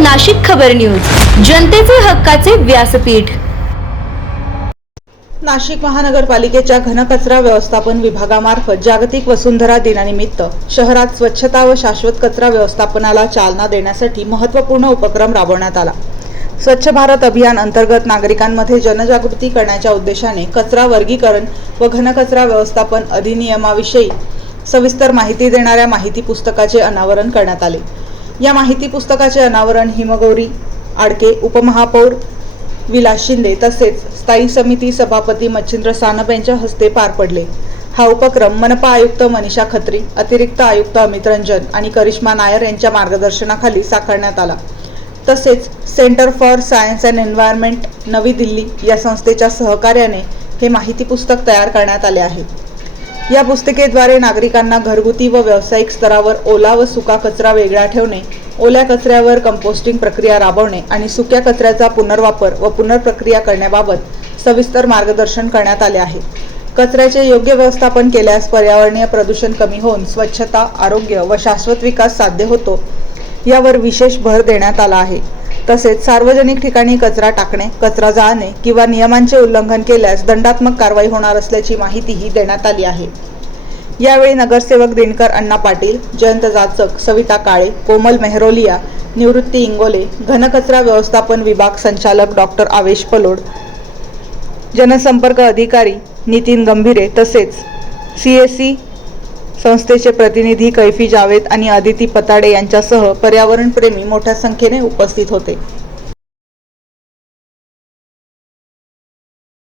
नाशिक खबर न्यूज, जनतेचे हक्काचे व्यासपीठ। नाशिक महानगरपालिकेच्या घनकचरा व्यवस्थापन विभागामार्फत जागतिक वसुंधरा दिनानिमित्त शहरात स्वच्छता व शाश्वत कचरा व्यवस्थापनाला चालना देण्यासाठी महत्त्वपूर्ण उपक्रम राबवण्यात आला। स्वच्छ भारत अभियान अंतर्गत नागरिकांमध्ये जनजागृती करण्याच्या उद्देशाने कचरा वर्गीकरण व घनकचरा व्यवस्थापन अधिनियमाविषयी सविस्तर माहिती देणाऱ्या माहिती पुस्तकाचे अनावरण करण्यात आले। या माहिती पुस्तकाचे अनावरण हिमगौरी आडके, उपमहापौर विलास शिंदे तसेच स्थायी समिती सभापती मच्छिंद्र सानप यांच्या हस्ते पार पडले। हा उपक्रम मनपा आयुक्त मनीषा खत्री, अतिरिक्त आयुक्त अमित रंजन आणि करिश्मा नायर यांच्या मार्गदर्शनाखाली साकारण्यात आला। तसेच centre for science and environment नवी दिल्ली या संस्थेच्या सहकार्याने हे माहिती पुस्तक तयार करण्यात आले आहे। या पुस्तिकेद्वारे नागरिकांना घरगुती व व्यावसायिक स्तरावर ओला व सुका कचरा वेगळा ठेवणे, ओल्या कचऱ्यावर कंपोस्टिंग प्रक्रिया राबवणे आणि सुक्या कचऱ्याचा पुनर्वापर व पुनर्प्रक्रिया करण्याबाबत सविस्तर मार्गदर्शन करण्यात आले आहे। कचऱ्याचे योग्य व्यवस्थापन केल्यास पर्यावरणीय प्रदूषण कमी होऊन स्वच्छता, आरोग्य व शाश्वत विकास साध्य होतो, यावर विशेष भर देण्यात आला आहे। तसेच सार्वजनिक ठिकाणी कचरा टाकणे, कचरा जाळणे किंवा नियमांचे उल्लंघन केल्यास दंडात्मक कारवाई होणार असल्याची माहितीही देण्यात आली आहे। यावेळी नगरसेवक दिनकर अण्णा पाटील, जयंत जाचक, सविता काळे, कोमल मेहरोलिया, निवृत्ती इंगोले, घनकचरा व्यवस्थापन विभाग संचालक डॉक्टर आवेश पलोड, जनसंपर्क अधिकारी नितीन गंभीरे तसेच CSC संस्थेचे प्रतिनिधी कैफी जावेद आणि अदिती पताडे यांच्यासह पर्यावरणप्रेमी मोठ्या संख्येने उपस्थित होते।